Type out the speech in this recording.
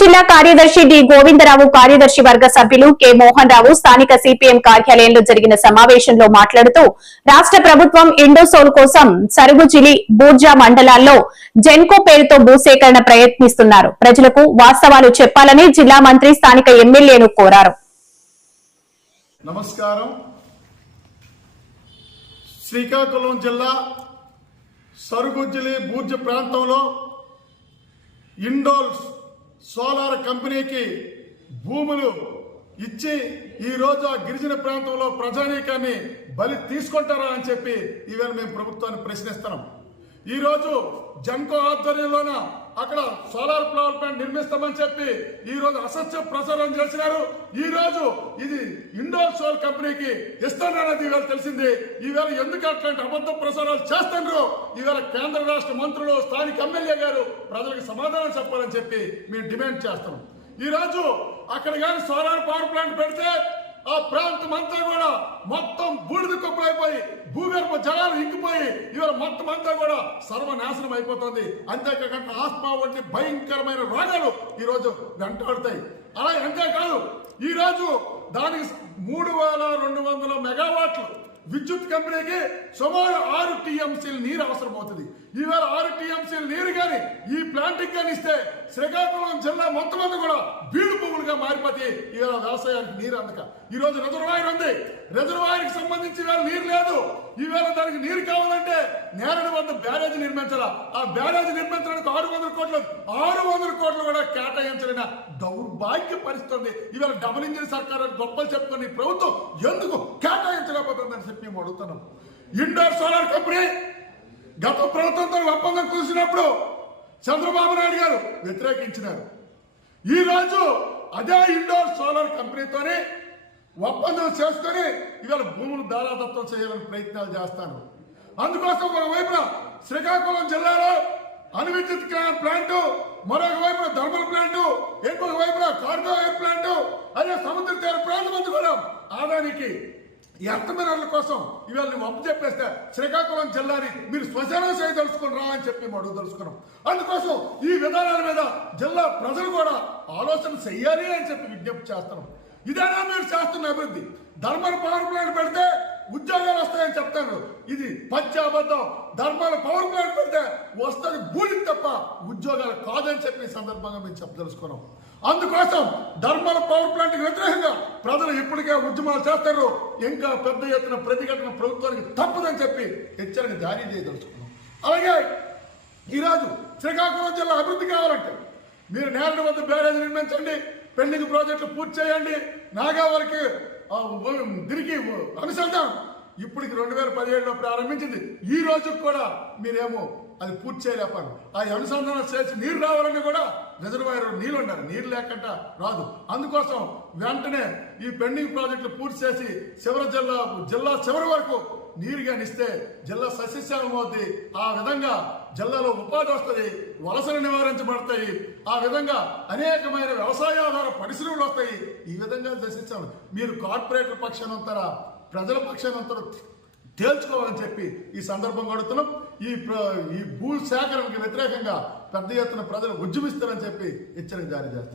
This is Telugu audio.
జిల్లా కార్యదర్శి డి గోవిందరావు కార్యదర్శి వర్గ సభ్యులు కె మోహన్ రావు స్థానిక సిపిఎం కార్యాలయంలో జరిగిన సమావేశంలో మాట్లాడుతూ రాష్ట్ర ప్రభుత్వం ఇండోసోల్ కోసం సరుగుజిలి బూర్జా మండలాల్లో జెన్కో పేరుతో భూసేకరణ ప్రయత్నిస్తున్నారు. ప్రజలకు వాస్తవాలు చెప్పాలని జిల్లా మంత్రి స్థానిక ఎమ్మెల్యేను కోరారు. నమస్కారం. శ్రీకాకుళం జిల్లా బూర్జ ప్రాంతంలో సోలార్ కంపెనీకి భూములు ఇచ్చి ఈరోజు ఆ గిరిజన ప్రాంతంలో ప్రజానీకాన్ని బలి తీసుకుంటారా అని చెప్పి ఈవేళ మేము ప్రభుత్వాన్ని ప్రశ్నిస్తున్నాం. ఈరోజు జంకో ఆధ్వర్యంలోన అక్కడ సోలార్ పవర్ ప్లాంట్ నిర్మిస్తామని చెప్పి ఈ రోజు అసత్య ప్రచారం చేసినారు. ఈ రోజు ఇది ఇండోర్ సోల్ కంపెనీకి ఇస్తానన్నది ఈవేళ తెలిసింది. ఈవేళ ఎందుకు అట్లాంటి అబద్ధ ప్రచారాలు చేస్తున్నారు ఈవేళ కేంద్ర రాష్ట్ర మంత్రులు స్థానిక ఎమ్మెల్యే గారు ప్రజలకు సమాధానం చెప్పాలని చెప్పి మేము డిమాండ్ చేస్తాం. ఈ రోజు అక్కడ కానీ సోలార్ పవర్ ప్లాంట్ పెడితే ఆ ప్రాంతం అంతా కూడా మొత్తం బూడిద కుప్పలైపోయి జనాలు ఇంకిపోయి ఇవాళ మొత్తం అంతా కూడా సర్వనాశనం అయిపోతుంది. అంతేకాకుండా ఆస్మా వంటి భయంకరమైన రోగాలు ఈ రోజు వెంటాడుతాయి. అలా అంతేకాదు ఈ రోజు దానికి మూడు వేల రెండు వేల విద్యుత్ కంపెనీకి సుమారు ఆరు టీఎంసీల నీరు అవసరం అవుతుంది ఈవేళ ఆరు టీఎంసీల నీరు కానీ ఈ ప్లాంట్కి కానీ ఇస్తే శ్రీకాకుళం జిల్లా మొత్తం అంతా కూడా బీడు పువ్వులుగా మారిపోతే ఈవేళ వ్యవసాయానికి నీరు అందక. ఈ రోజు రిజర్వాయర్ ఉంది. రిజర్వాయర్కి సంబంధించి ఈవేళ నీరు లేదు. ఈవేళ దానికి నీరు కావాలంటే నేరడి వద్ద బ్యారేజ్ నిర్మించాలా? ఆ బ్యారేజ్ నిర్మించడానికి ఆరు వందల కోట్లు ఆరు వందల కోట్లు కూడా కేటాయించలేన దౌర్భాగ్య పరిస్థితుంది ఈవేళ డబుల్ ఇంజిన్ సర్కార్ గొప్పలు చెప్పుకొని ప్రభుత్వం ఎందుకు కేటాయించలేకపోతుందని చెప్పి మేము అడుగుతున్నాం. ఇండోర్ సోలార్ కంపెనీ గత ప్రభుత్వంతో ఒప్పందం కుదిసినప్పుడు చంద్రబాబు నాయుడు గారు వ్యతిరేకించినారు. ఈ రోజు అదే ఇండోర్ సోలార్ కంపెనీతోనే ఒప్పందం చేసుకొని ఇవాళ భూములు దారాదత్తం చేయాలని ప్రయత్నాలు చేస్తాను. అందుకోసం ఒక వైపున శ్రీకాకుళం జిల్లాలో అణువిద్యుత్ ప్లాంట్ మరొక వైపున థర్మల్ ప్లాంట్ ఇంకొక వైపున కార్గో ఎయిర్ ప్లాంట్ అదే సముద్ర తీర ప్రాంతం అంతా ఆదానికి ఈ కోసం ఇవాళ నువ్వు అప్పు చెప్పేస్తే శ్రీకాకుళం జిల్లాని మీరు శ్మశానం చేయదలుచుకుని రా అని చెప్పి మేము అడుగుదలుచుకున్నాం అందుకోసం ఈ విధానాల మీద జిల్లా ప్రజలు కూడా ఆలోచన చెయ్యాలి అని చెప్పి విజ్ఞప్తి చేస్తున్నాం. ఇదేనా మీరు చేస్తున్న అభివృద్ధి? ధర్మ పవర్ ప్లాంట్ పెడితే ఉద్యోగాలు వస్తాయని చెప్తాను ఇది పచ్చి అబద్ధం ధర్మాల పవర్ ప్లాంట్ పెడితే వస్తుంది బూడి తప్ప ఉద్యోగాలు కాదని చెప్పి సందర్భంగా మేము చెప్పదలుచుకున్నాం అందుకోసం ధర్మాల పవర్ ప్లాంట్ వ్యతిరేకంగా ప్రజలు ఇప్పటికే ఉద్యమాలు చేస్తారు. ఇంకా పెద్ద ఎత్తున ప్రతిఘటన ప్రభుత్వానికి తప్పదని చెప్పి హెచ్చరిక జారీ చేయదలుచుకున్నాం అలాగే ఈరోజు శ్రీకాకుళం జిల్లా అభివృద్ధి కావాలంటే మీరు నేరడి వద్ద బ్యారేజ్ నిర్మించండి. పెళ్ళికి ప్రాజెక్టులు పూర్తి చేయండి. నాగావరికి ఆ, తిరిగి అనుసంధానం. ఇప్పటికి రెండు వేల పదిహేడులో ప్రారంభించింది. ఈ రోజు కూడా మీరేమో అది పూర్తి చేయలేపారు ఆ అనుసంధానం చేసి నీరు రావాలని కూడా రిజర్వాయర్ నీళ్ళు ఉండాలి. నీరు లేకుండా రాదు. అందుకోసం వెంటనే ఈ పెండింగ్ ప్రాజెక్టులు పూర్తి చేసి చివరి జిల్లా జిల్లా చివరి వరకు నీరు కానిస్తే జిల్లా సస్యశ్యామం అవుద్ది ఆ విధంగా జిల్లాలో ఉపాధి వస్తుంది వలసలు నివారించబడతాయి. ఆ విధంగా అనేకమైన వ్యవసాయాధార పరిశ్రమలు వస్తాయి. ఈ విధంగా దశించాలి మీరు కార్పొరేటర్ పక్షాన ఉంటారా ప్రజల పక్షాన తేల్చుకోవాలని చెప్పి ఈ సందర్భం కొడుతున్నాం ఈ ప్ర- ఈ భూ సేకరణకు వ్యతిరేకంగా పెద్ద ఎత్తున ప్రజలు ఉద్యమిస్తారని చెప్పి హెచ్చరిక జారీ చేస్తారు